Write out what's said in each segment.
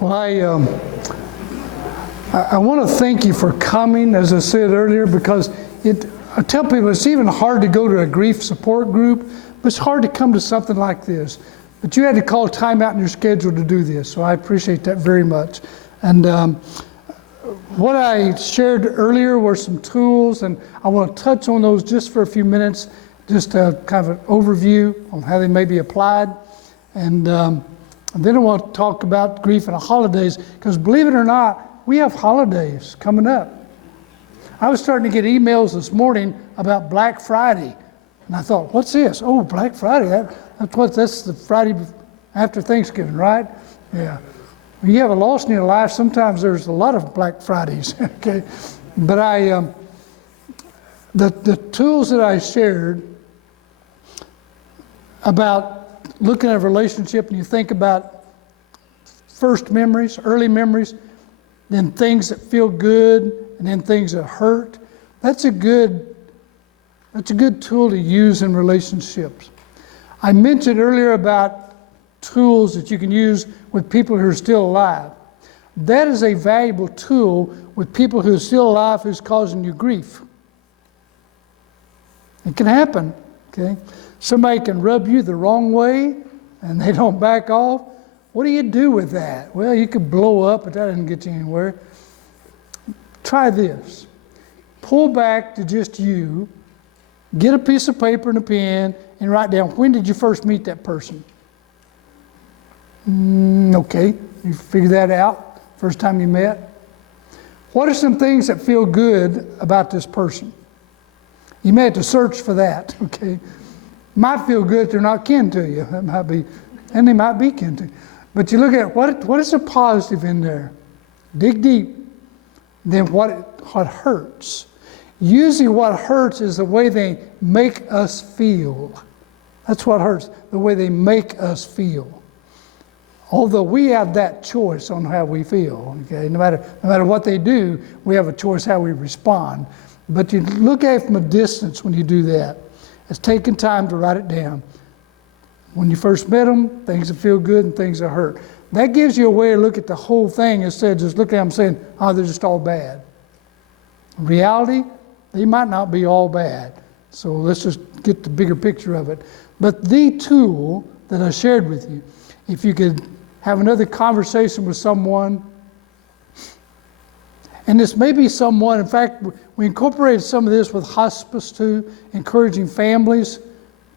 Well, I want to thank you for coming, as I said earlier, because I tell people it's even hard to go to a grief support group, but it's hard to come to something like this. But you had to call time out in your schedule to do this, so I appreciate that very much. And what I shared earlier were some tools, and I want to touch on those just for a few minutes, just kind of an overview on how they may be applied. And then I want to talk about grief and the holidays, because believe it or not, we have holidays coming up. I was starting to get emails this morning about Black Friday, and I thought, what's this? Oh, Black Friday, that's the Friday after Thanksgiving, right? Yeah. When you have a loss in your life, sometimes there's a lot of Black Fridays, okay? But the tools that I shared about looking at a relationship, and you think about first memories, early memories, then things that feel good, and then things that hurt. That's a good tool to use in relationships. I mentioned earlier about tools that you can use with people who are still alive. That is a valuable tool with people who are still alive who's causing you grief. It can happen, okay? Somebody can rub you the wrong way and they don't back off. What do you do with that? Well, you could blow up, but that doesn't get you anywhere. Try this. Pull back to just you, get a piece of paper and a pen, and write down, when did you first meet that person? Okay, you figure that out, first time you met. What are some things that feel good about this person? You may have to search for that, okay? Might feel good if they're not kin to you. That might be, and they might be kin to you. But you look at what is a positive in there? Dig deep. Then what hurts? Usually what hurts is the way they make us feel. That's what hurts, the way they make us feel. Although we have that choice on how we feel, okay? No matter what they do, we have a choice how we respond. But you look at it from a distance when you do that. It's taking time to write it down. When you first met them, things that feel good and things that hurt. That gives you a way to look at the whole thing instead of just looking at them saying, oh, they're just all bad. In reality, they might not be all bad. So let's just get the bigger picture of it. But the tool that I shared with you, if you could have another conversation with someone, and this may be someone, in fact, we incorporated some of this with hospice too, encouraging families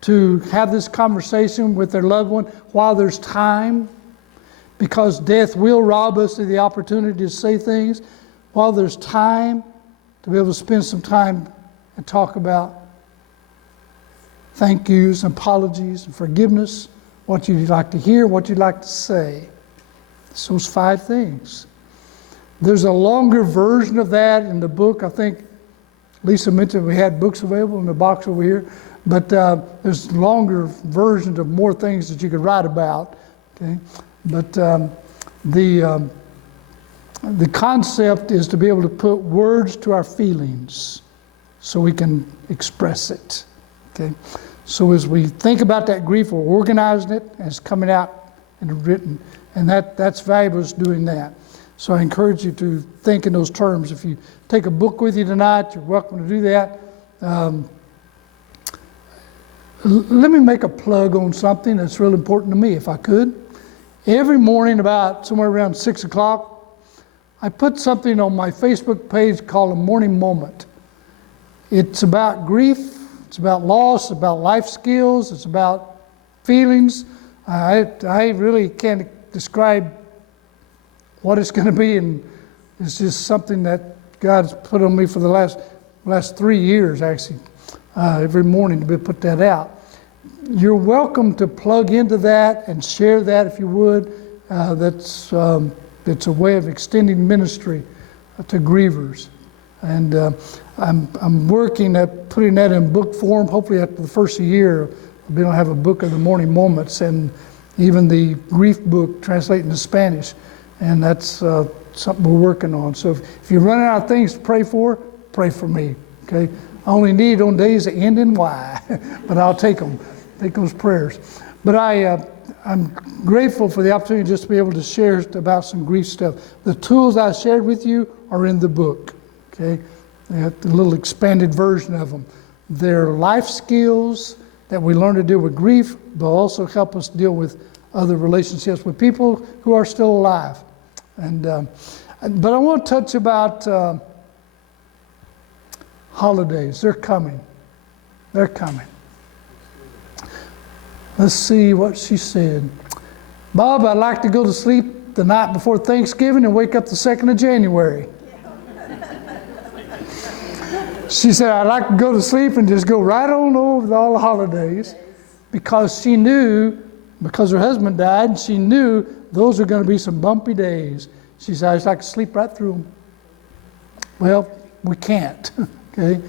to have this conversation with their loved one while there's time, because death will rob us of the opportunity to say things. While there's time, to be able to spend some time and talk about thank yous, apologies, and forgiveness, what you'd like to hear, what you'd like to say. It's those 5 things. There's a longer version of that in the book. I think Lisa mentioned we had books available in the box over here. But there's longer versions of more things that you could write about. Okay, but the concept is to be able to put words to our feelings so we can express it. Okay, so as we think about that grief, we're organizing it and it's coming out and written, and that's valuable is doing that. So I encourage you to think in those terms. If you take a book with you tonight, you're welcome to do that. Let me make a plug on something that's real important to me, if I could. Every morning about somewhere around 6 o'clock, I put something on my Facebook page called a morning moment. It's about grief, it's about loss, about life skills, it's about feelings. I really can't describe what it's going to be, and it's just something that God's put on me for the last 3 years, actually, every morning to put that out. You're welcome to plug into that and share that if you would. It's a way of extending ministry to grievers. And I'm working at putting that in book form. Hopefully after the first year, I'll be able to have a book of the morning moments and even the grief book translated into Spanish. And that's something we're working on. So if you're running out of things to pray for me, okay? I only need on days that end in Y, but I'll take them. Take those prayers. But I I'm grateful for the opportunity just to be able to share about some grief stuff. The tools I shared with you are in the book, okay? They have the little expanded version of them. They're life skills that we learn to deal with grief, but also help us deal with other relationships with people who are still alive. But I want to touch about holidays. They're coming. They're coming. Let's see what she said. Bob, I'd like to go to sleep the night before Thanksgiving and wake up the 2nd of January. She said, I'd like to go to sleep and just go right on over all the holidays, because she knew, because her husband died, she knew those were going to be some bumpy days. She said, I'd just like to sleep right through them. Well, we can't, okay?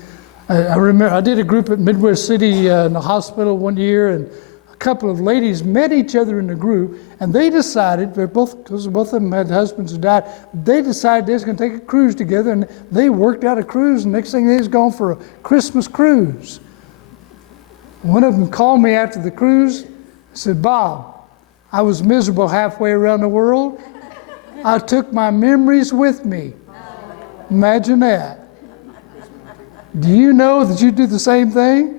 I remember I did a group at Midwest City in the hospital one year, and a couple of ladies met each other in the group, and they decided, because both of them had husbands who died, they decided they was going to take a cruise together, and they worked out a cruise, and next thing they was going for a Christmas cruise. One of them called me after the cruise and said, Bob, I was miserable halfway around the world. I took my memories with me. Imagine that. Do you know that you do the same thing?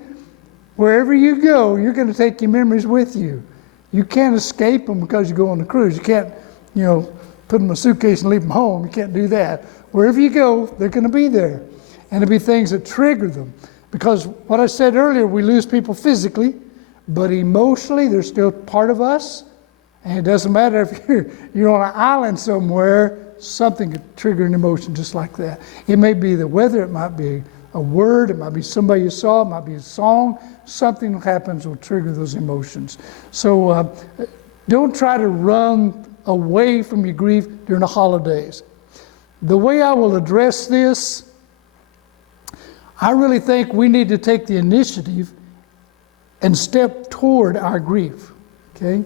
Wherever you go, you're going to take your memories with you. You can't escape them because you go on the cruise. You can't, put them in a suitcase and leave them home. You can't do that. Wherever you go, they're going to be there. And it'll be things that trigger them. Because what I said earlier, we lose people physically, but emotionally, they're still part of us. And it doesn't matter if you're on an island somewhere, something could trigger an emotion just like that. It may be the weather, it might be a word, it might be somebody you saw, it might be a song. Something that happens will trigger those emotions. So don't try to run away from your grief during the holidays. The way I will address this, I really think we need to take the initiative and step toward our grief, okay?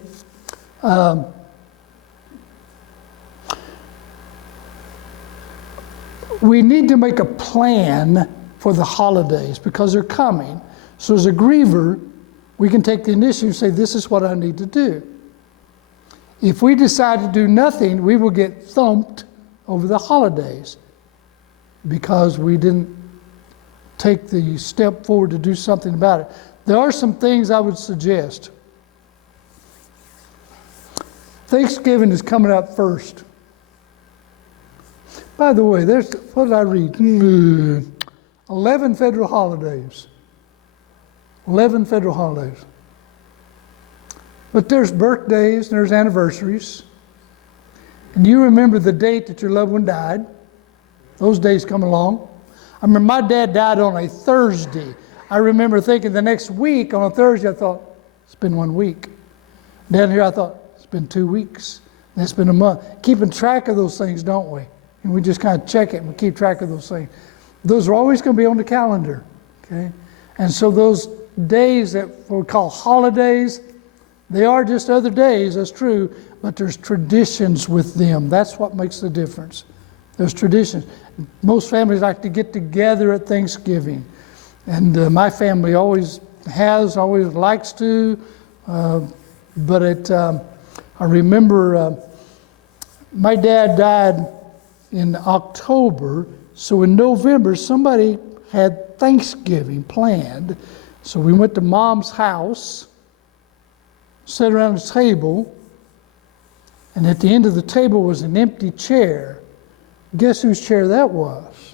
We need to make a plan for the holidays because they're coming. So as a griever, we can take the initiative and say, this is what I need to do. If we decide to do nothing, we will get thumped over the holidays because we didn't take the step forward to do something about it. There are some things I would suggest. Thanksgiving is coming up first. By the way, what did I read? 11 federal holidays. 11 federal holidays. But there's birthdays and there's anniversaries. And you remember the date that your loved one died. Those days come along. I remember my dad died on a Thursday. I remember thinking the next week on a Thursday, I thought, it's been 1 week. Down here I thought, it's been 2 weeks. And it's been a month. Keeping track of those things, don't we? And we just kind of check it and we keep track of those things. Those are always going to be on the calendar. Okay? And so those days that we call holidays, they are just other days, that's true, but there's traditions with them. That's what makes the difference. There's traditions. Most families like to get together at Thanksgiving. And my family always likes to. But I remember my dad died in October, so in November somebody had Thanksgiving planned. So we went to Mom's house, sat around the table, and at the end of the table was an empty chair. Guess whose chair that was?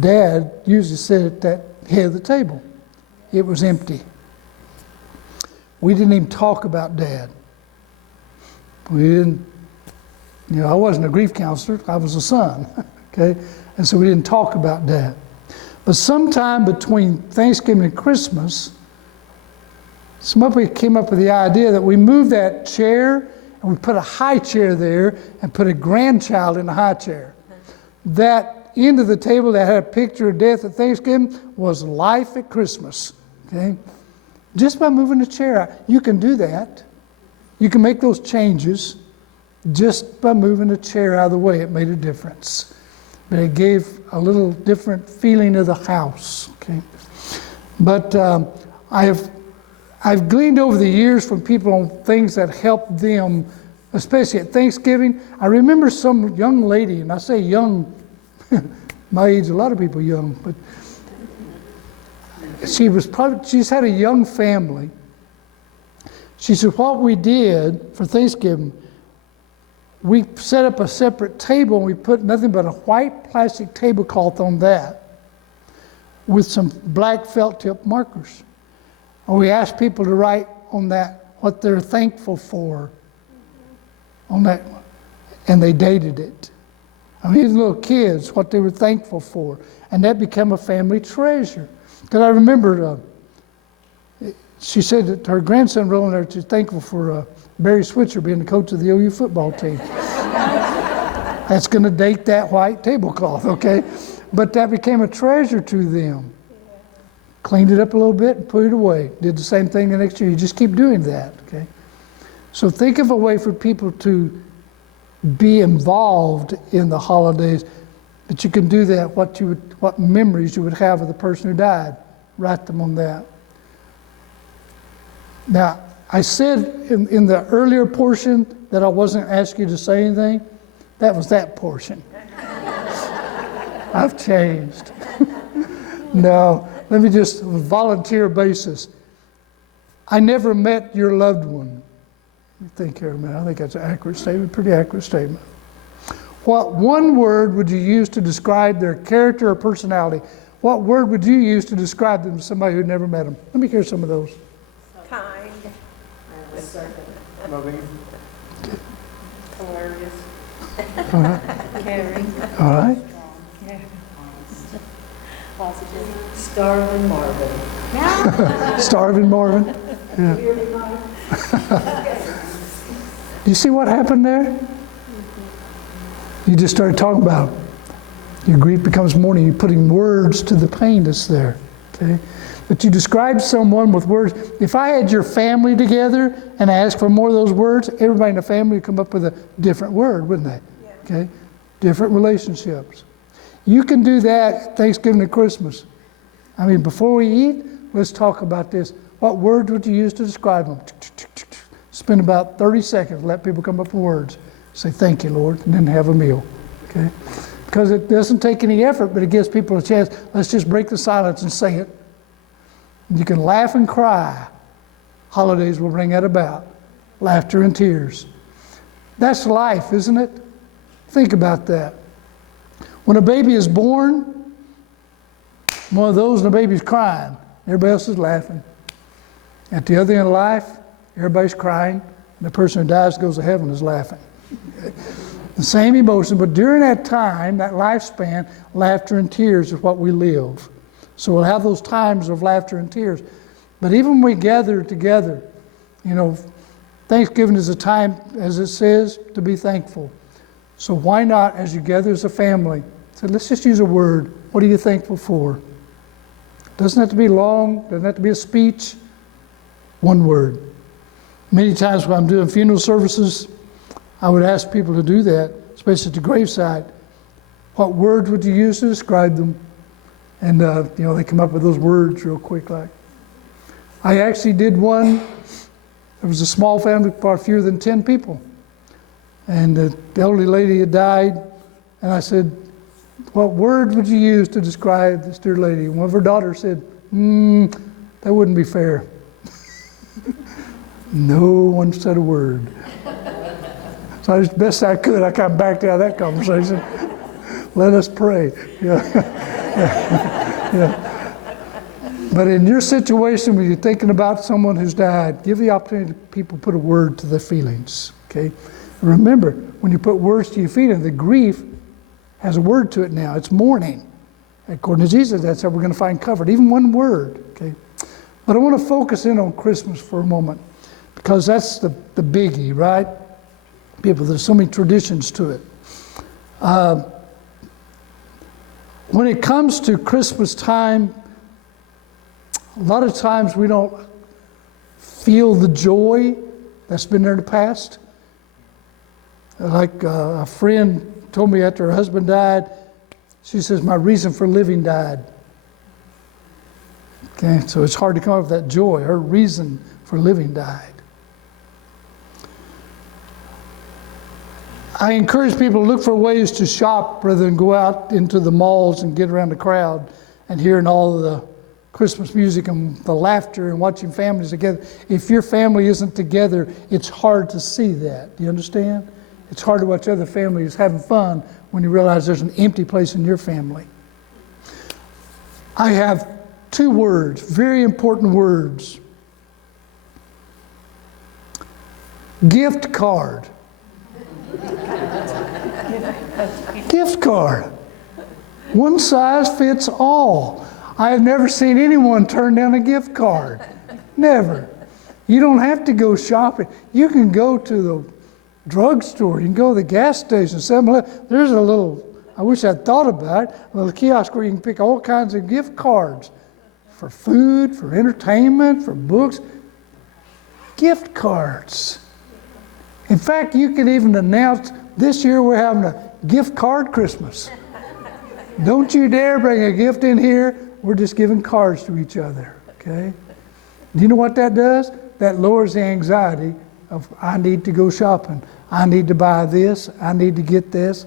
Dad usually sat at that head of the table. It was empty. We didn't even talk about Dad. We didn't, I wasn't a grief counselor, I was a son, okay? And so we didn't talk about Dad. But sometime between Thanksgiving and Christmas, somebody came up with the idea that we move that chair and we put a high chair there and put a grandchild in the high chair. That end of the table that had a picture of death at Thanksgiving was life at Christmas, okay? Just by moving the chair out. You can do that. You can make those changes just by moving the chair out of the way. It made a difference. But it gave a little different feeling of the house, okay? But I I've gleaned over the years from people on things that helped them, especially at Thanksgiving. I remember some young lady, and I say young, my age, a lot of people young, but she's had a young family. She said, what we did for Thanksgiving, we set up a separate table and we put nothing but a white plastic tablecloth on that with some black felt tip markers. And we asked people to write on that what they're thankful for on that, and they dated it. I mean, these little kids, what they were thankful for. And that became a family treasure. Because I remember, she said that her grandson wrote in there, she's thankful for Barry Switzer being the coach of the OU football team. That's going to date that white tablecloth, okay? But that became a treasure to them. Cleaned it up a little bit and put it away. Did the same thing the next year. You just keep doing that, okay? So think of a way for people to be involved in the holidays, but you can do that, what memories you would have of the person who died. Write them on that. Now, I said in the earlier portion that I wasn't asking you to say anything. That was that portion. I've changed. No, let me just, on a volunteer basis. I never met your loved one. Think here a minute. I think that's an accurate statement, pretty accurate statement. What one word would you use to describe their character or personality? What word would you use to describe them to somebody who'd never met them? Let me hear some of those. Kind. Loving. Hilarious. All right. Caring. All right. Positive. Starving Marvin. Starving Marvin. Yeah. Do you see what happened there? You just started talking about your grief becomes mourning. You're putting words to the pain that's there. Okay? But you describe someone with words. If I had your family together and I asked for more of those words, everybody in the family would come up with a different word, wouldn't they? Yeah. Okay? Different relationships. You can do that Thanksgiving and Christmas. I mean, before we eat, let's talk about this. What words would you use to describe them? Spend about 30 seconds, let people come up with words. Say, thank you, Lord, and then have a meal. Okay? Because it doesn't take any effort, but it gives people a chance. Let's just break the silence and say it. You can laugh and cry. Holidays will bring that about. Laughter and tears. That's life, isn't it? Think about that. When a baby is born, one of those and the baby's crying. Everybody else is laughing. At the other end of life, everybody's crying, and the person who dies goes to heaven is laughing. The same emotion, but during that time, that lifespan, laughter and tears is what we live. So we'll have those times of laughter and tears. But even when we gather together, you know, Thanksgiving is a time, as it says, to be thankful. So why not, as you gather as a family, say, let's just use a word. What are you thankful for? Doesn't have to be long, doesn't have to be a speech. One word. Many times when I'm doing funeral services, I would ask people to do that, especially at the graveside. What words would you use to describe them? And, you know, they come up with those words real quick. Like, I actually did one. There was a small family, far fewer than 10 people. And the elderly lady had died. And I said, what word would you use to describe this dear lady? And one of her daughters said, that wouldn't be fair. No one said a word. So as best I could, I kind of backed out of that conversation. Let us pray. Yeah. Yeah. But in your situation, when you're thinking about someone who's died, give the opportunity to people put a word to their feelings. Okay. Remember, when you put words to your feelings, the grief has a word to it now. It's mourning. According to Jesus, that's how we're going to find comfort. Even one word. Okay. But I want to focus in on Christmas for a moment, because that's the biggie, right? People, there's so many traditions to it. When it comes to Christmas time, a lot of times we don't feel the joy that's been there in the past. Like a friend told me after her husband died, she says, my reason for living died. Okay, so it's hard to come up with that joy. Her reason for living died. I encourage people to look for ways to shop rather than go out into the malls and get around the crowd and hearing all of the Christmas music and the laughter and watching families together. If your family isn't together, it's hard to see that. Do you understand? It's hard to watch other families having fun when you realize there's an empty place in your family. I have 2 words, very important words. Gift card. Gift card. One size fits all. I have never seen anyone turn down a gift card. Never. You don't have to go shopping. You can go to the drugstore. You can go to the gas station. 7-Eleven. There's a little, I wish I'd thought about it, a little kiosk where you can pick all kinds of gift cards for food, for entertainment, for books. Gift cards. In fact, you can even announce this year we're having a gift card Christmas. Don't you dare bring a gift in here. We're just giving cards to each other, okay? Do you know what that does? That lowers the anxiety of, I need to go shopping. I need to buy this. I need to get this.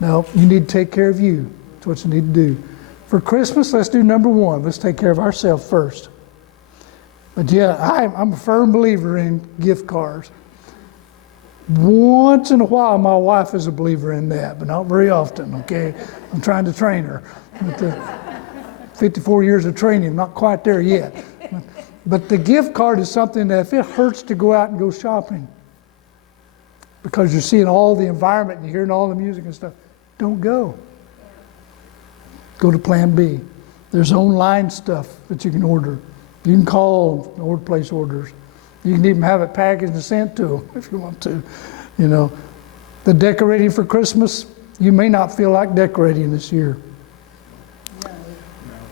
No, you need to take care of you. That's what you need to do. For Christmas, let's do number 1. Let's take care of ourselves first. But yeah, I'm a firm believer in gift cards. Once in a while, my wife is a believer in that, but not very often, okay? I'm trying to train her. But 54 years of training, not quite there yet. But the gift card is something that if it hurts to go out and go shopping, because you're seeing all the environment and you're hearing all the music and stuff, don't go. Go to Plan B. There's online stuff that you can order. You can call or place orders. You can even have it packaged and sent to them if you want to. You know, the decorating for Christmas, you may not feel like decorating this year.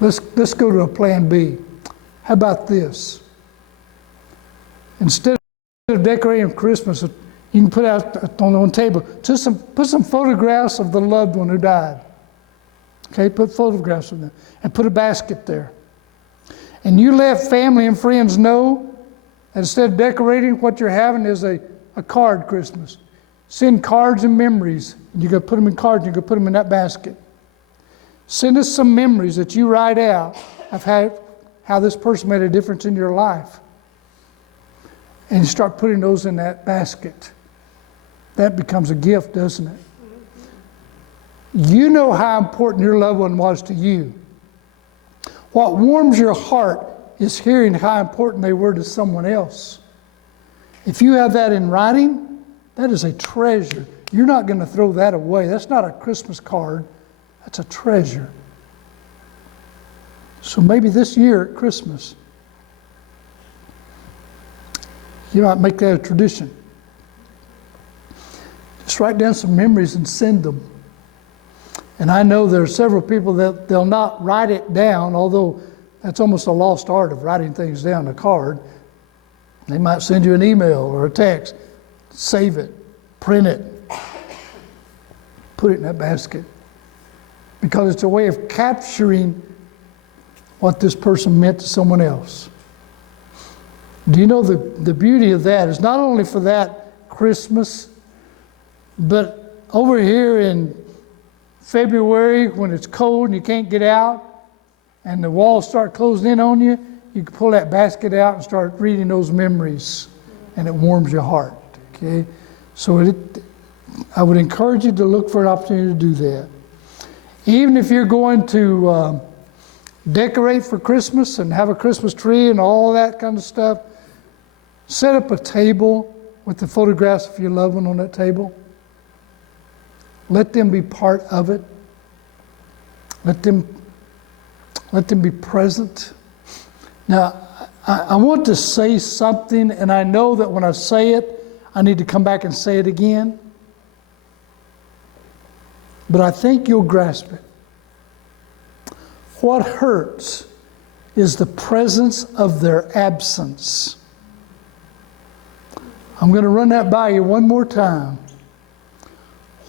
Let's go to a Plan B. How about this? Instead of decorating Christmas, you can put out on the table just put some photographs of the loved one who died. Okay, put photographs of them and put a basket there. And you let family and friends know that instead of decorating, what you're having is a card Christmas. Send cards and memories. You're going to put them in cards, you're going to put them in that basket. Send us some memories that you write out of how this person made a difference in your life. And you start putting those in that basket. That becomes a gift, doesn't it? You know how important your loved one was to you. What warms your heart is hearing how important they were to someone else. If you have that in writing, that is a treasure. You're not going to throw that away. That's not a Christmas card. That's a treasure. So maybe this year at Christmas, you might make that a tradition. Just write down some memories and send them. And I know there are several people that they'll not write it down, although that's almost a lost art of writing things down on a card. They might send you an email or a text. Save it, print it, put it in that basket. Because it's a way of capturing what this person meant to someone else. Do you know the beauty of that is not only for that Christmas, but over here in February when it's cold and you can't get out and the walls start closing in on you, you can pull that basket out and start reading those memories and it warms your heart. Okay, so I would encourage you to look for an opportunity to do that. Even if you're going to decorate for Christmas and have a Christmas tree and all that kind of stuff, set up a table with the photographs of your loved one on that table. Let them be part of it. Let them be present. Now, I want to say something, and I know that when I say it, I need to come back and say it again. But I think you'll grasp it. What hurts is the presence of their absence. I'm going to run that by you one more time.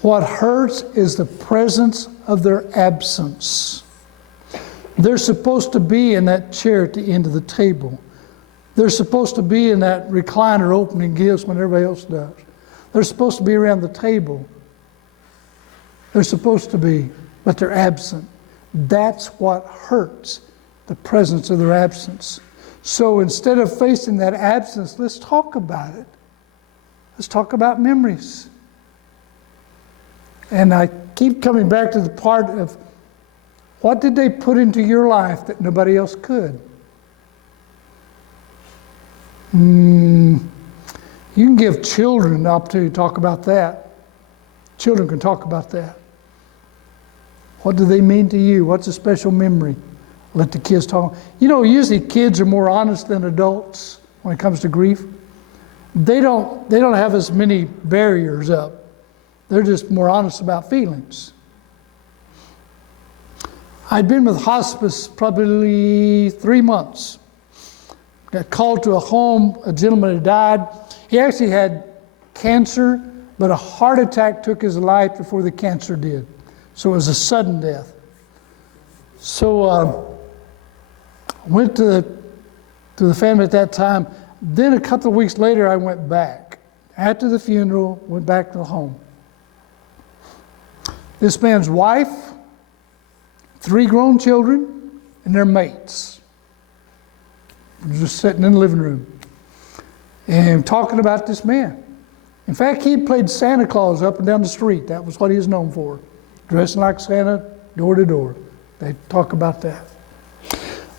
What hurts is the presence of their absence. They're supposed to be in that chair at the end of the table. They're supposed to be in that recliner opening gifts when everybody else does. They're supposed to be around the table. They're supposed to be, but they're absent. That's what hurts, the presence of their absence. So instead of facing that absence, let's talk about it. Let's talk about memories. And I keep coming back to the part of what did they put into your life that nobody else could? You can give children the opportunity to talk about that. Children can talk about that. What do they mean to you? What's a special memory? Let the kids talk. You know, usually kids are more honest than adults when it comes to grief. They don't have as many barriers up. They're just more honest about feelings. I'd been with hospice probably 3 months. Got called to a home, a gentleman had died. He actually had cancer, but a heart attack took his life before the cancer did. So it was a sudden death. So went to the family at that time. Then a couple of weeks later, I went back. After the funeral, went back to the home. This man's wife, 3 grown children, and their mates. Just sitting in the living room and talking about this man. In fact, he played Santa Claus up and down the street. That was what he was known for. Dressing like Santa, door to door. They talk about that.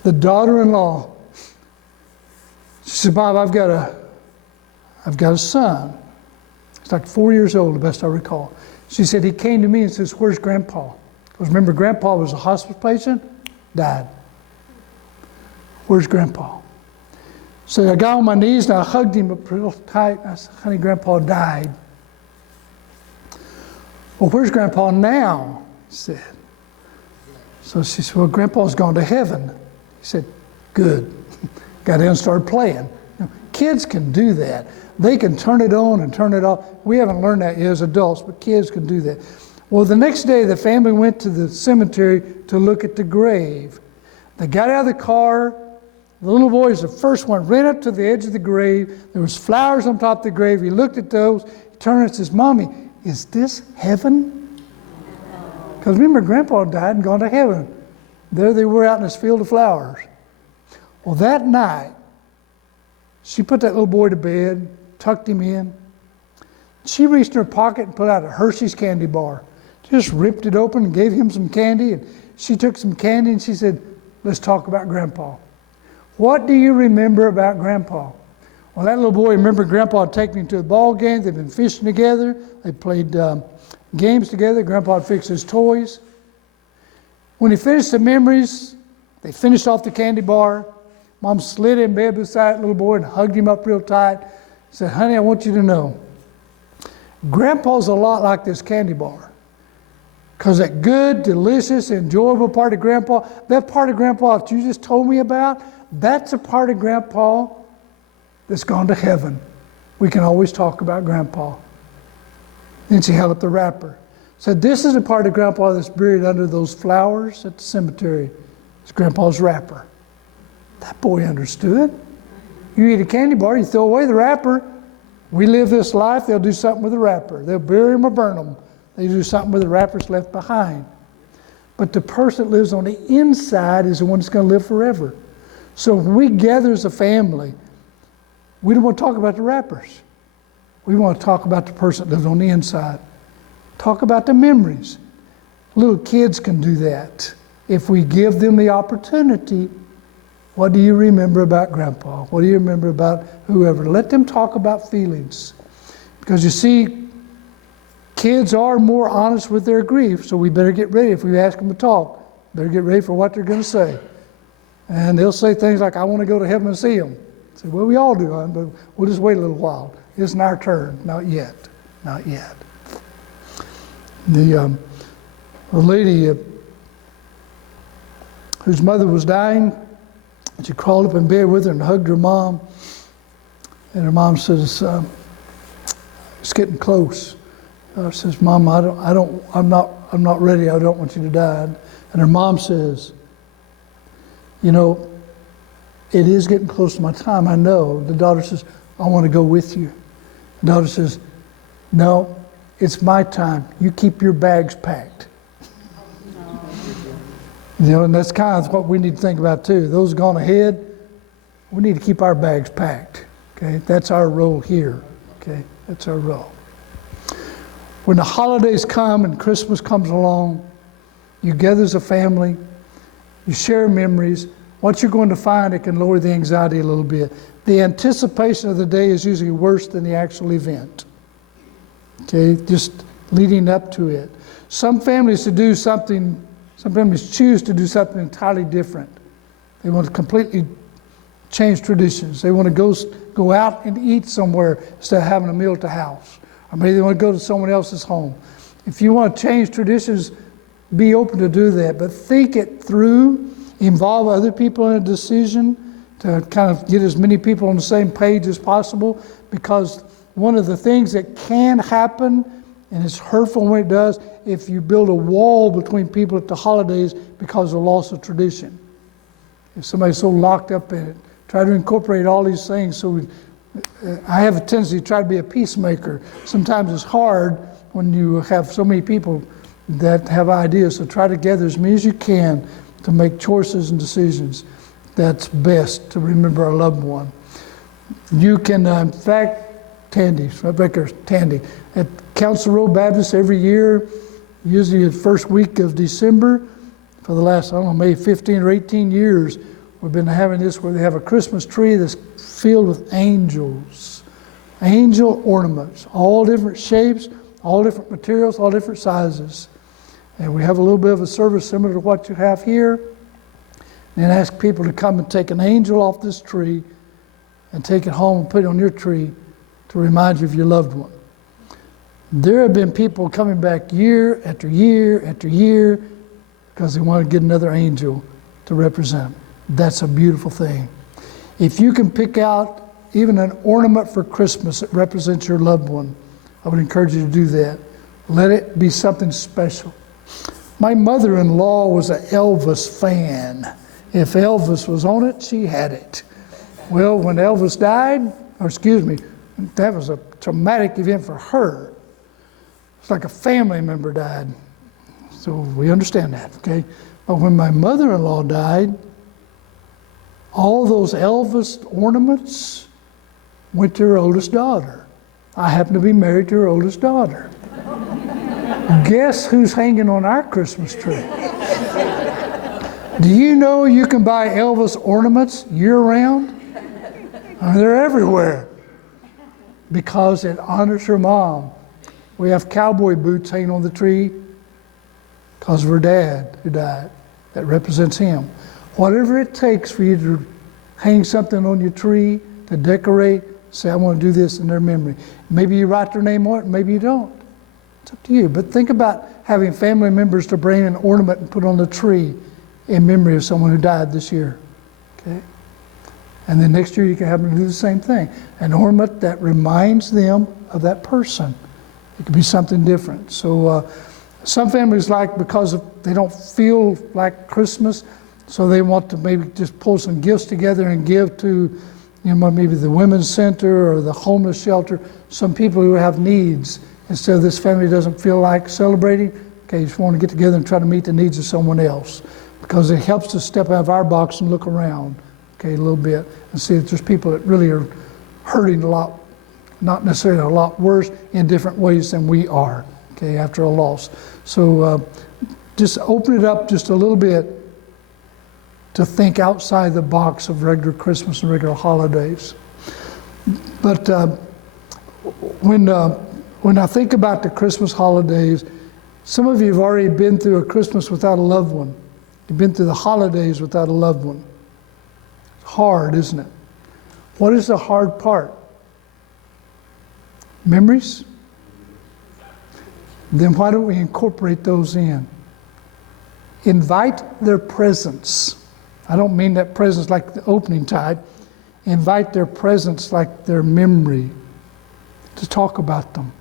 The daughter-in-law, she said, Bob, I've got a son. He's like 4 years old, the best I recall. She said, he came to me and says, where's Grandpa? Because remember, Grandpa was a hospice patient, died. Where's Grandpa? So I got on my knees and I hugged him up real tight. I said, honey, Grandpa died. Well, where's Grandpa now? He said. So she said, well, Grandpa's gone to heaven. He said, good. Got in and started playing. You know, kids can do that. They can turn it on and turn it off. We haven't learned that yet as adults, but kids can do that. Well, the next day, the family went to the cemetery to look at the grave. They got out of the car. The little boy was the first one, ran up to the edge of the grave. There was flowers on top of the grave. He looked at those. He turned and says, Mommy, is this heaven? Because remember, Grandpa died and gone to heaven. There they were out in this field of flowers. Well, that night, she put that little boy to bed, tucked him in. She reached in her pocket and put out a Hershey's candy bar. Just ripped it open and gave him some candy. And she took some candy and she said, let's talk about Grandpa. What do you remember about Grandpa? Well, that little boy remembered Grandpa had taken him to the ball game. They'd been fishing together. They played games together. Grandpa had fixed his toys. When he finished the memories, they finished off the candy bar. Mom slid in bed beside that little boy and hugged him up real tight. Said, honey, I want you to know, Grandpa's a lot like this candy bar. Because that good, delicious, enjoyable part of Grandpa, that part of Grandpa that you just told me about, that's a part of Grandpa that's gone to heaven. We can always talk about Grandpa. Then she held up the wrapper. Said, this is a part of Grandpa that's buried under those flowers at the cemetery. It's Grandpa's wrapper. That boy understood. You eat a candy bar, you throw away the wrapper. We live this life, they'll do something with the wrapper. They'll bury them or burn them. They do something with the wrappers left behind. But the person that lives on the inside is the one that's going to live forever. So when we gather as a family, we don't want to talk about the wrappers. We want to talk about the person that lives on the inside. Talk about the memories. Little kids can do that. If we give them the opportunity, what do you remember about Grandpa? What do you remember about whoever? Let them talk about feelings. Because you see, kids are more honest with their grief, so we better get ready. If we ask them to talk, better get ready for what they're going to say. And they'll say things like, I want to go to heaven and see him. I say, well, we all do, hon, but we'll just wait a little while. It's not our turn. Not yet. Not yet. The lady whose mother was dying, she crawled up in bed with her and hugged her mom. And her mom says, it's getting close. Says, Mom, I'm not ready. I don't want you to die. And her mom says, You know, it is getting close to my time, I know. The daughter says, I want to go with you. The daughter says, no, it's my time. You keep your bags packed. You know, and that's kind of what we need to think about too. Those gone ahead, we need to keep our bags packed. Okay, that's our role here. Okay, that's our role. When the holidays come and Christmas comes along, you gather as a family, you share memories. What you're going to find, it can lower the anxiety a little bit. The anticipation of the day is usually worse than the actual event. Okay, just leading up to it. Some families choose to do something entirely different. They want to completely change traditions. They want to go out and eat somewhere instead of having a meal at the house. Or maybe they want to go to someone else's home. If you want to change traditions, be open to do that. But think it through. Involve other people in a decision to kind of get as many people on the same page as possible. Because one of the things that can happen, and it's hurtful when it does, if you build a wall between people at the holidays because of loss of tradition. If somebody's so locked up in it, try to incorporate all these things. So I have a tendency to try to be a peacemaker. Sometimes it's hard when you have so many people that have ideas. So try to gather as many as you can to make choices and decisions. That's best to remember a loved one. You can, in fact, Tandy, at Council Road Baptist every year, usually the first week of December, for the last, maybe 15 or 18 years, we've been having this where they have a Christmas tree that's filled with angels, angel ornaments, all different shapes, all different materials, all different sizes. And we have a little bit of a service similar to what you have here, and ask people to come and take an angel off this tree and take it home and put it on your tree to remind you of your loved one. There have been people coming back year after year after year because they want to get another angel to represent them. That's a beautiful thing. If you can pick out even an ornament for Christmas that represents your loved one, I would encourage you to do that. Let it be something special. My mother-in-law was an Elvis fan. If Elvis was on it, she had it. Well, when Elvis died, that was a traumatic event for her. It's like a family member died. So we understand that, okay? But when my mother-in-law died, all those Elvis ornaments went to her oldest daughter. I happen to be married to her oldest daughter. Guess who's hanging on our Christmas tree? Do you know you can buy Elvis ornaments year-round? They're everywhere. Because it honors her mom. We have cowboy boots hanging on the tree because of her dad who died. That represents him. Whatever it takes for you to hang something on your tree, to decorate, say, I want to do this in their memory. Maybe you write their name on it, maybe you don't. It's up to you. But think about having family members to bring an ornament and put on the tree in memory of someone who died this year. Okay? And then next year you can have them do the same thing. An ornament that reminds them of that person. It could be something different. So some families because they don't feel like Christmas, so they want to maybe just pull some gifts together and give to, maybe the women's center or the homeless shelter. Some people who have needs. Instead of this family doesn't feel like celebrating, okay, you just want to get together and try to meet the needs of someone else. Because it helps us step out of our box and look around, okay, a little bit, and see that there's people that really are hurting a lot, not necessarily a lot worse, in different ways than we are, okay, after a loss. So just open it up just a little bit to think outside the box of regular Christmas and regular holidays. But when I think about the Christmas holidays, some of you have already been through a Christmas without a loved one. You've been through the holidays without a loved one. It's hard, isn't it? What is the hard part? Memories? Then why don't we incorporate those in? Invite their presence. I don't mean that presence like the opening type. Invite their presence like their memory to talk about them.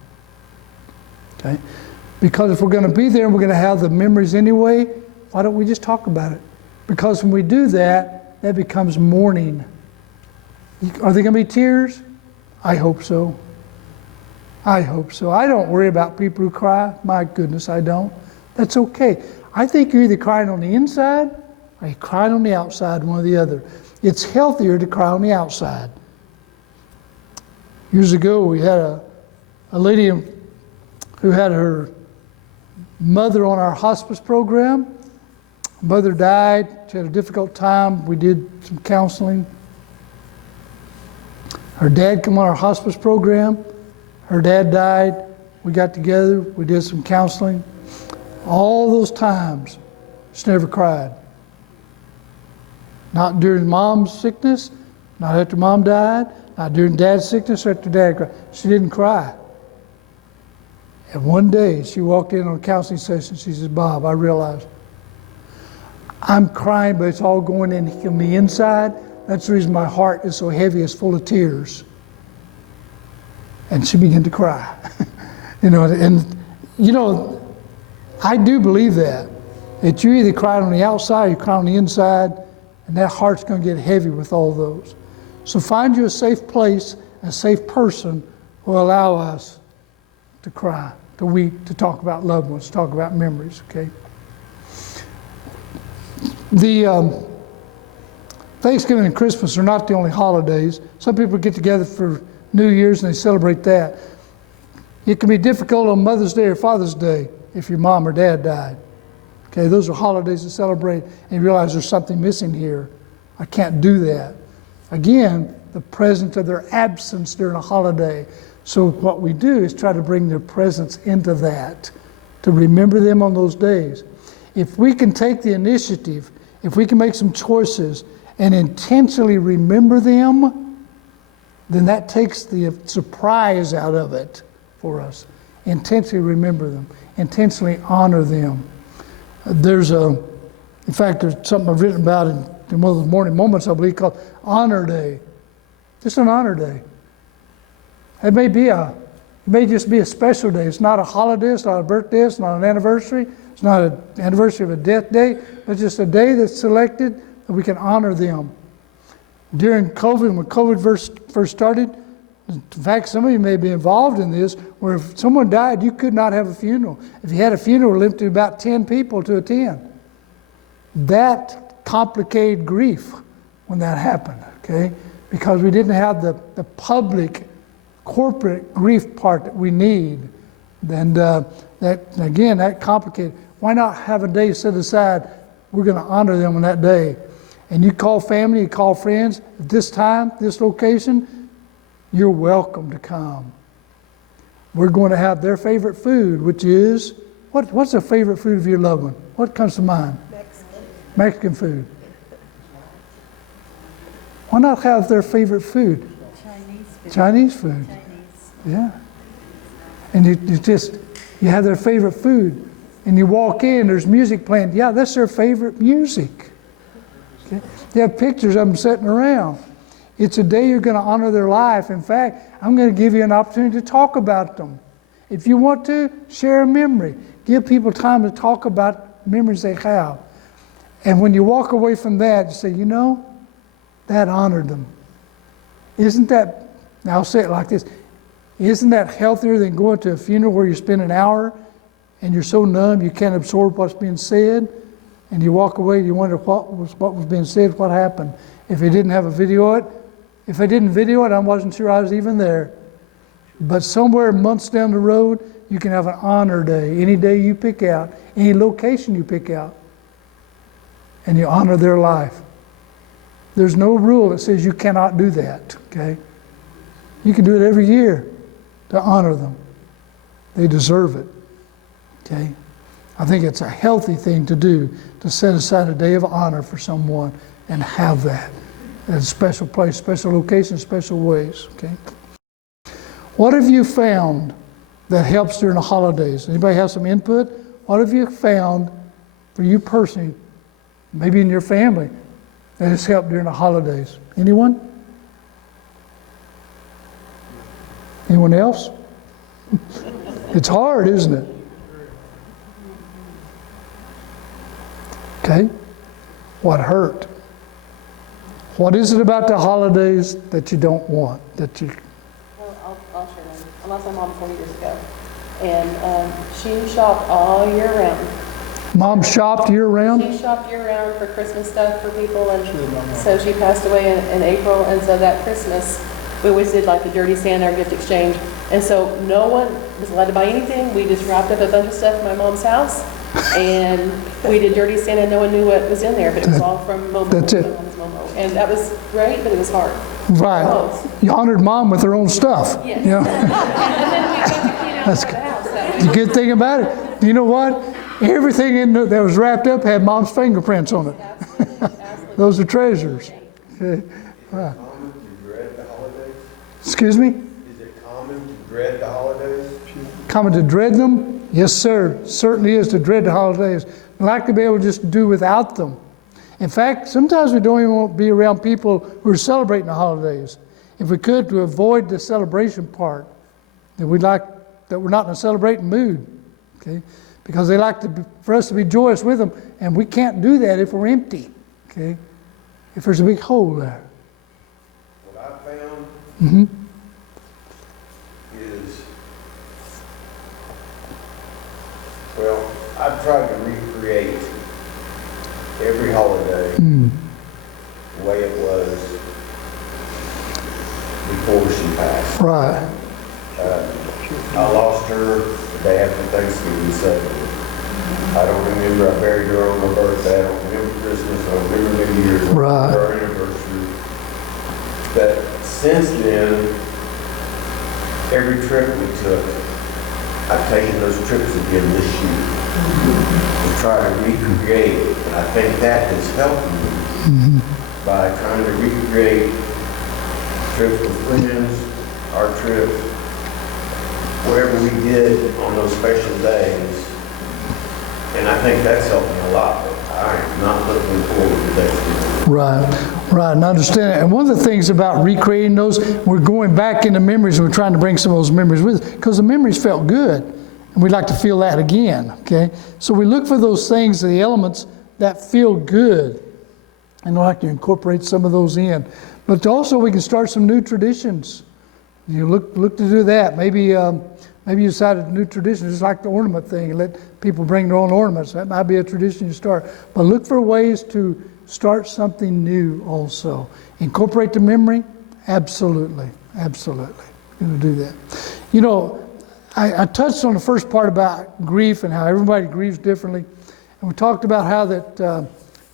Okay? Because if we're going to be there and we're going to have the memories anyway, why don't we just talk about it? Because when we do that, that becomes mourning. Are there going to be tears? I hope so. I hope so. I don't worry about people who cry. My goodness, I don't. That's okay. I think you're either crying on the inside or you're crying on the outside, one or the other. It's healthier to cry on the outside. Years ago, we had a lady who had her mother on our hospice program. Mother died. She had a difficult time. We did some counseling. Her dad came on our hospice program. Her dad died. We got together. We did some counseling. All those times, she never cried. Not during mom's sickness, not after mom died, not during dad's sickness or after dad cried. She didn't cry. And one day, she walked in on a counseling session. She says, Bob, I realized I'm crying, but it's all going in on the inside. That's the reason my heart is so heavy, it's full of tears. And she began to cry. I do believe that you either cry on the outside or you cry on the inside, and that heart's going to get heavy with all those. So find you a safe place, a safe person who will allow us to cry, to weep, to talk about loved ones, to talk about memories, okay? The Thanksgiving and Christmas are not the only holidays. Some people get together for New Year's and they celebrate that. It can be difficult on Mother's Day or Father's Day if your mom or dad died. Okay, those are holidays to celebrate and you realize there's something missing here. I can't do that. Again, the presence of their absence during a holiday. So what we do is try to bring their presence into that, to remember them on those days. If we can take the initiative, if we can make some choices and intentionally remember them, then that takes the surprise out of it for us. Intentionally remember them, intentionally honor them. In fact, there's something I've written about in one of those morning moments, I believe, called Honor Day. Just an honor day. It may just be a special day. It's not a holiday, it's not a birthday, it's not an anniversary, it's not an anniversary of a death day, but just a day that's selected that we can honor them. During COVID, when COVID first started, in fact, some of you may be involved in this, where if someone died, you could not have a funeral. If you had a funeral, it limited to about 10 people to attend. That complicated grief when that happened, okay? Because we didn't have the public, corporate grief part that we need. And that complicated. Why not have a day set aside? We're going to honor them on that day. And you call family, you call friends. At this time, this location, you're welcome to come. We're going to have their favorite food, which is, what's the favorite food of your loved one? What comes to mind? Mexican food. Why not have their favorite food? Chinese food. Yeah. And you have their favorite food. And you walk in, there's music playing. Yeah, that's their favorite music. Okay? You have pictures of them sitting around. It's a day you're going to honor their life. In fact, I'm going to give you an opportunity to talk about them. If you want to, share a memory. Give people time to talk about memories they have. And when you walk away from that, you say, that honored them. Isn't that, now I'll say it like this, isn't that healthier than going to a funeral where you spend an hour and you're so numb you can't absorb what's being said, and you walk away and you wonder what was being said, what happened. If they didn't have a video of it, if I didn't video it, I wasn't sure I was even there. But somewhere months down the road, you can have an honor day, any day you pick out, any location you pick out, and you honor their life. There's no rule that says you cannot do that, okay? You can do it every year to honor them. They deserve it, okay? I think it's a healthy thing to do, to set aside a day of honor for someone and have that at a special place, special location, special ways, okay? What have you found that helps during the holidays? Anybody have some input? What have you found for you personally, maybe in your family, that has helped during the holidays? Anyone? Anyone else? It's hard, isn't it? Okay. What hurt? What is it about the holidays that you don't want? Well, I'll share one. I lost my mom 4 years ago. And she shopped all year round. Mom shopped year round? She shopped year round for Christmas stuff for people. And so she passed away in April. And so that Christmas, we always did like the Dirty Santa or gift exchange. And so no one was allowed to buy anything. We just wrapped up a bunch of stuff in my mom's house. And we did Dirty Santa. No one knew what was in there, but it was all from Momo. That's it. Momo. And that was great, but it was hard. Right. You honored Mom with her own stuff. Yes. You know? And then we got to clean out That's the house. That the was good thing about it. You know what? Everything that was wrapped up had Mom's fingerprints on it. absolutely. Those are treasures. Okay. Right. Common to dread the holidays? Excuse me? Is it common to dread the holidays? Common to dread them? Yes, sir. Certainly is to dread the holidays. We like to be able to just do without them. In fact, sometimes we don't even want to be around people who are celebrating the holidays. If we could, to avoid the celebration part, that we're not in a celebrating mood, okay? Because they like for us to be joyous with them, and we can't do that if we're empty, okay? If there's a big hole there. What I found is, well, I've tried to recreate every holiday the way it was before she passed. Right. I lost her the day after Thanksgiving Sunday. I don't remember, I buried her on my birthday, I don't remember Christmas, I don't remember New Year's, I don't Right. remember our anniversary. But since then, every trip we took, I've taken those trips again this year to try to recreate, and I think that has helped me by trying to recreate trips with friends, our trips, whatever we did on those special days. And I think that's helped me a lot. I am not looking forward to Thanksgiving. Right, and I understand it. And one of the things about recreating those, we're going back into memories, and we're trying to bring some of those memories with us, because the memories felt good, and we'd like to feel that again, okay? So we look for those things, the elements that feel good, and we'd like to incorporate some of those in. But also we can start some new traditions. You look to do that. Maybe you decided a new tradition, just like the ornament thing, and let people bring their own ornaments. That might be a tradition you start. But look for ways to start something new also. Incorporate the memory? Absolutely. You're going to do that. You know, I touched on the first part about grief and how everybody grieves differently. And we talked about how that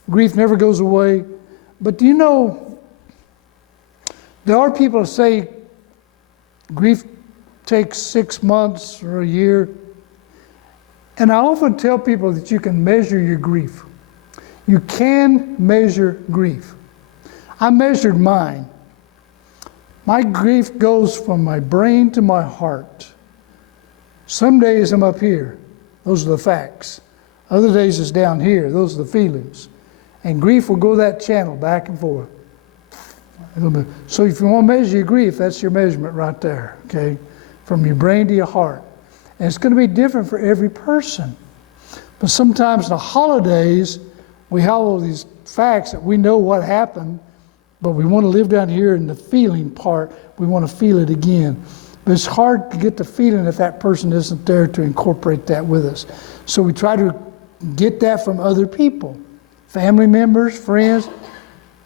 grief never goes away. But do you know, there are people who say grief takes 6 months or a year. And I often tell people that you can measure your grief. You can measure grief. I measured mine. My grief goes from my brain to my heart. Some days I'm up here. Those are the facts. Other days it's down here. Those are the feelings. And grief will go that channel back and forth. So if you want to measure your grief, that's your measurement right there, okay? From your brain to your heart. And it's going to be different for every person. But sometimes in the holidays, we have all these facts that we know what happened, but we want to live down here in the feeling part. We want to feel it again. But it's hard to get the feeling if that person isn't there to incorporate that with us. So we try to get that from other people, family members, friends.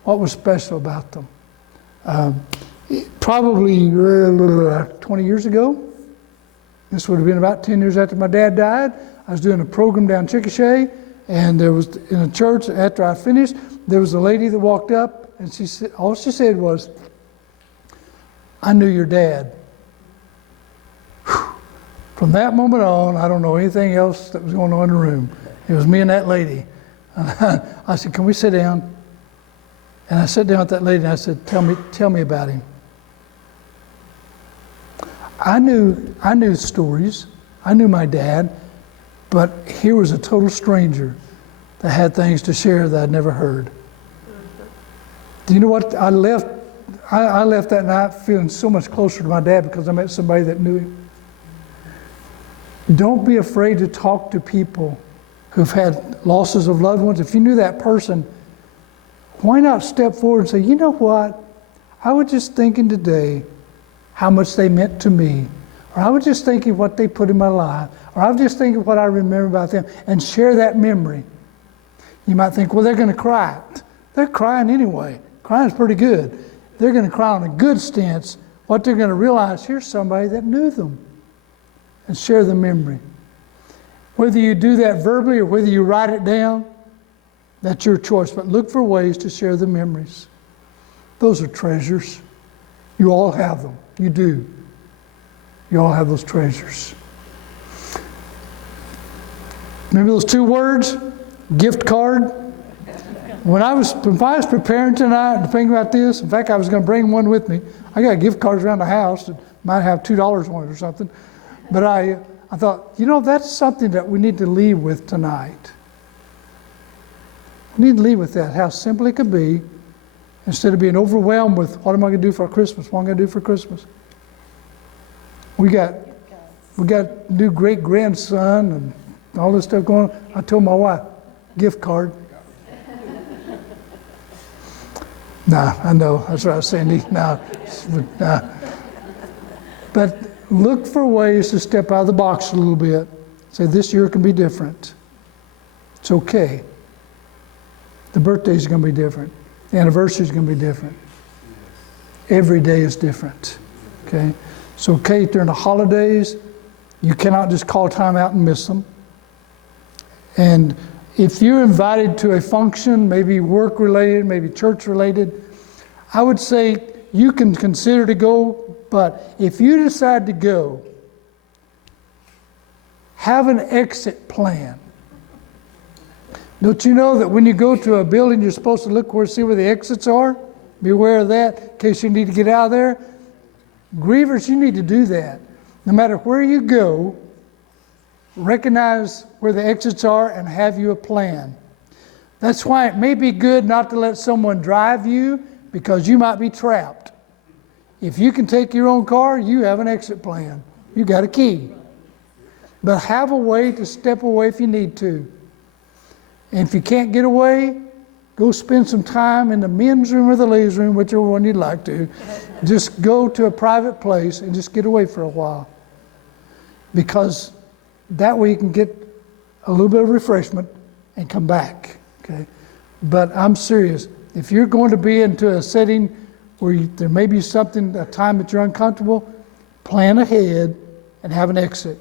What was special about them? Probably 20 years ago. This would have been about 10 years after my dad died. I was doing a program down Chickasha, and there was in a church. After I finished, there was a lady that walked up, and she said, all she said was, "I knew your dad." Whew. From that moment on, I don't know anything else that was going on in the room. It was me and that lady. I said, "Can we sit down?" And I sat down with that lady, and I said, "Tell me about him." I knew stories. I knew my dad, but here was a total stranger that had things to share that I'd never heard. Do you know what? I left that night feeling so much closer to my dad because I met somebody that knew him. Don't be afraid to talk to people who've had losses of loved ones. If you knew that person, why not step forward and say, you know what? I was just thinking today how much they meant to me. Or I was just thinking what they put in my life. Or I was just thinking what I remember about them. And share that memory. You might think, well, they're going to cry. They're crying anyway. Crying's pretty good. They're going to cry on a good stance. What they're going to realize, here's somebody that knew them. And share the memory. Whether you do that verbally or whether you write it down, that's your choice. But look for ways to share the memories. Those are treasures. You all have them. You do. You all have those treasures. Remember those two words? Gift card. When I was preparing tonight to think about this, in fact, I was going to bring one with me. I got gift cards around the house that might have $2 on it or something. But I thought, that's something that we need to leave with tonight. We need to leave with that, how simple it could be, instead of being overwhelmed with, what am I going to do for Christmas? What am I going to do for Christmas? We got new great-grandson and all this stuff going on. I told my wife, gift card. Nah, I know. That's right, Sandy. Nah. But look for ways to step out of the box a little bit. Say, this year can be different. It's okay. The birthday's going to be different. The anniversary's going to be different. Every day is different. Okay? It's okay during the holidays. You cannot just call time out and miss them. And if you're invited to a function, maybe work-related, maybe church-related, I would say you can consider to go, but if you decide to go, have an exit plan. Don't you know that when you go to a building, you're supposed to see where the exits are? Be aware of that in case you need to get out of there. Grievers, you need to do that. No matter where you go, recognize where the exits are and have you a plan. That's why it may be good not to let someone drive you, because you might be trapped. If you can take your own car, you have an exit plan. You got a key. But have a way to step away if you need to. And if you can't get away, go spend some time in the men's room or the ladies' room, whichever one you'd like to. Just go to a private place and just get away for a while. Because that way you can get a little bit of refreshment and come back. Okay? But I'm serious. If you're going to be into a setting where there may be a time that you're uncomfortable, plan ahead and have an exit.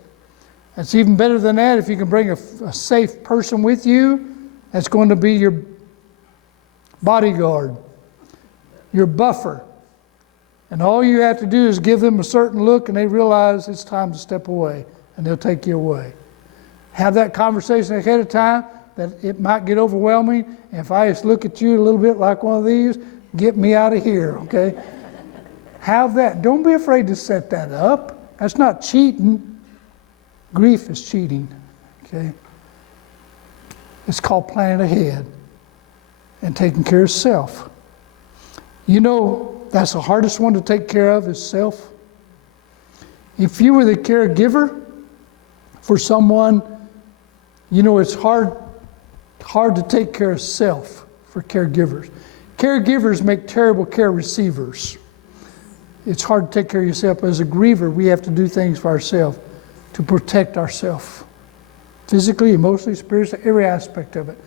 It's even better than that if you can bring a safe person with you. That's going to be your bodyguard, your buffer. And all you have to do is give them a certain look and they realize it's time to step away, and they'll take you away. Have that conversation ahead of time that it might get overwhelming. And if I just look at you a little bit like one of these, get me out of here, okay? Have that. Don't be afraid to set that up. That's not cheating. Grief is cheating, okay? It's called planning ahead and taking care of self. That's the hardest one to take care of is self. If you were the caregiver for someone, it's hard to take care of self for caregivers. Caregivers make terrible care receivers. It's hard to take care of yourself. As a griever, we have to do things for ourselves to protect ourselves. Physically, emotionally, spiritually, every aspect of it.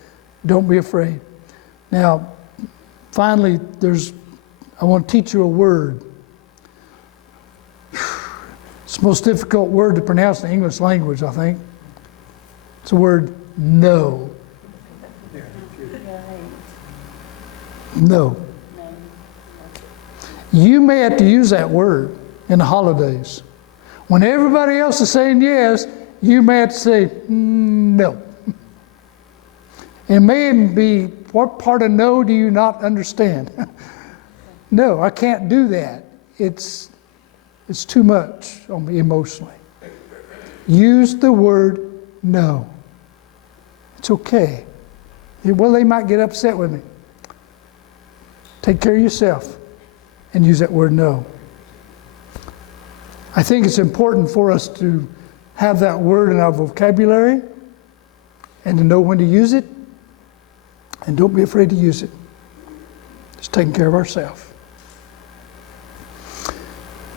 Don't be afraid. Now, finally, I want to teach you a word. It's the most difficult word to pronounce in the English language, I think. It's the word no. No. You may have to use that word in the holidays. When everybody else is saying yes, you may have to say no. It may even be, what part of no do you not understand? No, I can't do that. It's too much on me emotionally. Use the word no. It's okay. Well, they might get upset with me. Take care of yourself and use that word no. I think it's important for us to have that word in our vocabulary and to know when to use it, and don't be afraid to use it. just taking care of ourselves.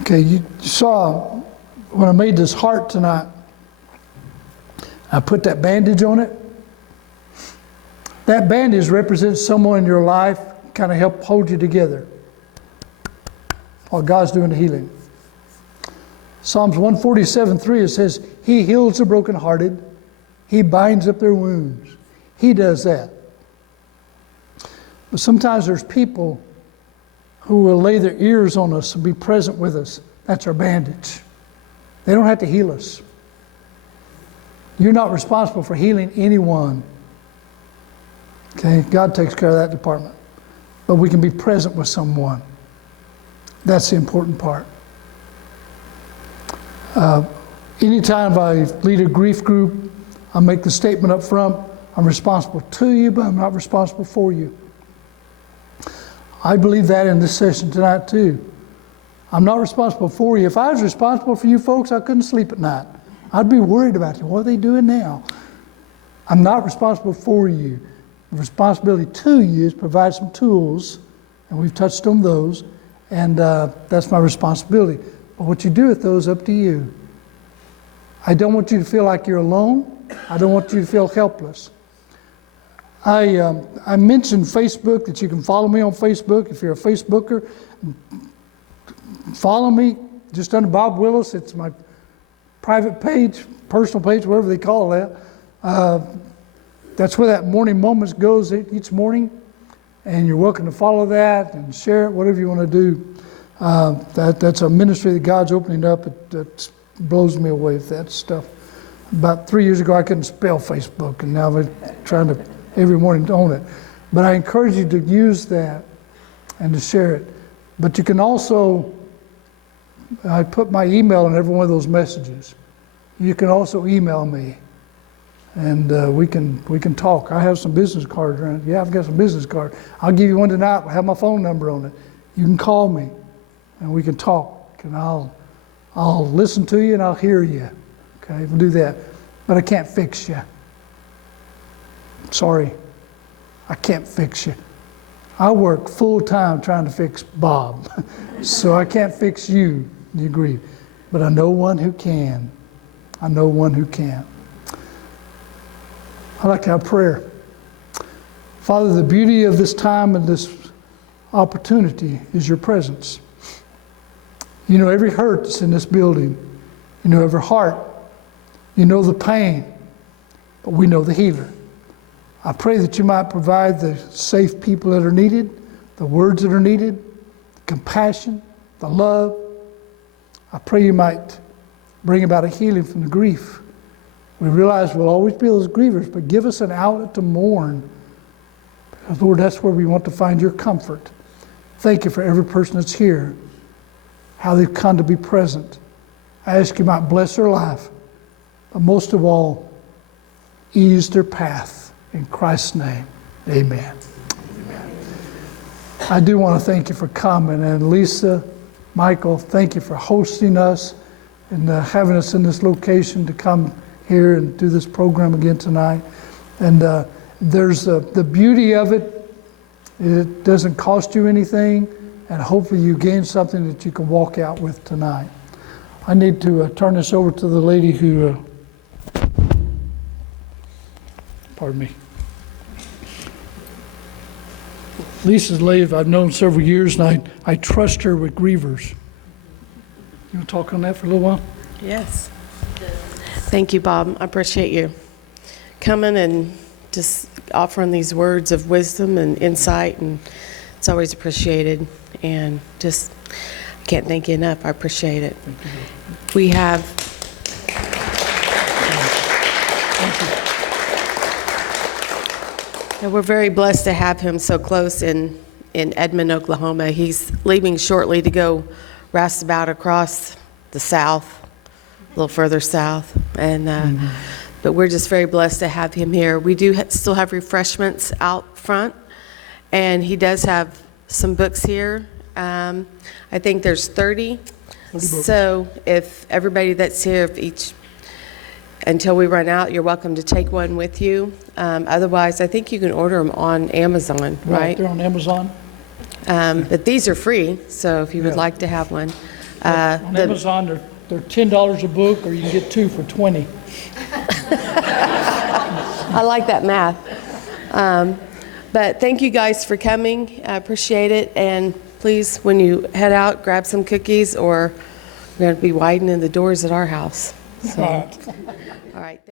Okay, you saw when I made this heart tonight, I put that bandage on it. That bandage represents someone in your life, kind of help hold you together while God's doing the healing. Psalms 147:3, it says, He heals the brokenhearted. He binds up their wounds. He does that. But sometimes there's people who will lay their ears on us and be present with us. That's our bandage. They don't have to heal us. You're not responsible for healing anyone. Okay, God takes care of that department. But we can be present with someone. That's the important part. Anytime I lead a grief group, I make the statement up front, I'm responsible to you, but I'm not responsible for you. I believe that in this session tonight too. I'm not responsible for you. If I was responsible for you folks, I couldn't sleep at night. I'd be worried about you. What are they doing now? I'm not responsible for you. The responsibility to you is provide some tools, and we've touched on those, and that's my responsibility. But what you do with those, up to you. I don't want you to feel like you're alone. I don't want you to feel helpless. I mentioned Facebook, that you can follow me on Facebook. If you're a Facebooker, follow me just under Bob Willis. It's my private page, personal page, whatever they call that. That's where that morning moments goes each morning. And you're welcome to follow that and share it, whatever you want to do. That's a ministry that God's opening up. It blows me away with that stuff. About 3 years ago, I couldn't spell Facebook, and now I'm trying to every morning to own it. But I encourage you to use that and to share it. But you can also, I put my email in every one of those messages. You can also email me, and we can talk. I have some business cards around. Yeah, I've got some business cards. I'll give you one tonight. I'll have my phone number on it. You can call me, and we can talk, and I'll listen to you and I'll hear you. Okay, we'll do that. But I can't fix you. Sorry, I can't fix you. I work full time trying to fix Bob, so I can't fix you. You agree? But I know one who can. I know one who can. I'd like to have prayer. Father, the beauty of this time and this opportunity is your presence. You know every hurt that's in this building. You know every heart. You know the pain, but we know the healer. I pray that you might provide the safe people that are needed, the words that are needed, the compassion, the love. I pray you might bring about a healing from the grief. We realize we'll always be those grievers, but give us an outlet to mourn. Because, Lord, that's where we want to find your comfort. Thank you for every person that's here, how they've come to be present. I ask you might bless their life, but most of all, ease their path. In Christ's name, amen. Amen. I do want to thank you for coming. And Lisa, Michael, thank you for hosting us and having us in this location to come here and do this program again tonight. And there's the beauty of it. It doesn't cost you anything. And hopefully you gain something that you can walk out with tonight. I need to turn this over to the lady who... pardon me. Lisa's lady I've known several years, and I trust her with grievers. You want to talk on that for a little while? Yes. Thank you, Bob. I appreciate you coming and just offering these words of wisdom and insight, and it's always appreciated. And just, I can't thank you enough. I appreciate it. We have... And we're very blessed to have him so close in Edmond, Oklahoma. He's leaving shortly to go roustabout across the south, a little further south. And but we're just very blessed to have him here. We do still have refreshments out front, and he does have some books here. I think there's 30. So if everybody that's here, if each... until we run out, you're welcome to take one with you. Otherwise, I think you can order them on Amazon, right? They're on Amazon. But these are free, so if you would like to have one. On Amazon, they're $10 a book, or you can get 2 for $20. I like that math. But thank you guys for coming. I appreciate it. And please, when you head out, grab some cookies, or we're going to be widening the doors at our house. So, all right.